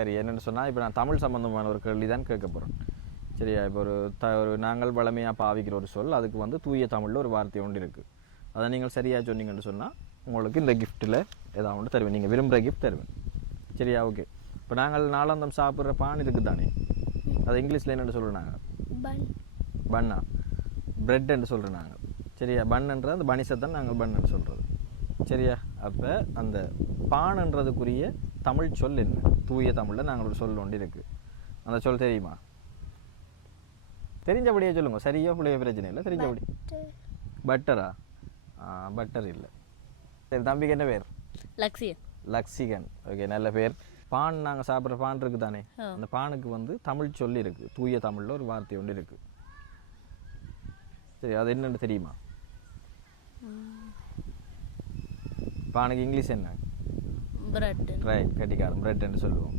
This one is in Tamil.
சரி, என்னென்னு சொன்னால் இப்போ நான் தமிழ் சம்மந்தமான ஒரு கேள்வி தான் கேட்க போகிறேன். சரியா? இப்போ ஒரு நாங்கள் வளமையாக பாவிக்கிற ஒரு சொல், அதுக்கு வந்து தூய தமிழில் ஒரு வார்த்தை ஒன்று இருக்குது. அதை நீங்கள் சரியாக சொன்னீங்கன்னு சொன்னால் உங்களுக்கு இந்த கிஃப்ட்டில் ஏதாவது ஒன்று தருவேன். நீங்கள் விரும்புகிற கிஃப்ட் தருவேன். சரியா? ஓகே. இப்போ நாங்கள் நாளாந்தம் சாப்பிட்ற பான் இருக்குது தானே, அது இங்கிலீஷில் என்னென்னு சொல்கிறோம் நாங்கள்? பன்னா. பிரெட் என்று சொல்கிறோம் நாங்கள். சரியா? பன்னுன்றது அந்த பனிசை தான் நாங்கள் பன்னு சொல்கிறது. சரியா? அப்போ அந்த பான்ன்றதுக்குரிய தமிழ் சொல் என்ன? தூய தமிழில் நாங்கள் ஒரு சொல் ஒன்று இருக்குது. அந்த சொல் தெரியுமா? தெரிஞ்சபடியே சொல்லுங்க. சரியோ பிள்ளையோ பிரச்சனை இல்லை, தெரிஞ்சபடி. பட்டரா? பட்டர் இல்லை. சரி, தம்பிக்கு என்ன பேர்? லக்ஸிகன். லக்ஸிகன். ஓகே, நல்ல பேர். பான், நாங்கள் சாப்பிட்ற பான் இருக்குது தானே, அந்த பானுக்கு வந்து தமிழ் சொல்லி இருக்குது. தூய தமிழில் ஒரு வார்த்தை ஒன்று இருக்குது. சரி, அது என்னென்னு தெரியுமா? பானுக்கு இங்கிலீஷ் என்ன? பிரெட். ரைட், கட்டிக்காரம். பிரெட் என்று சொல்லுவோம்.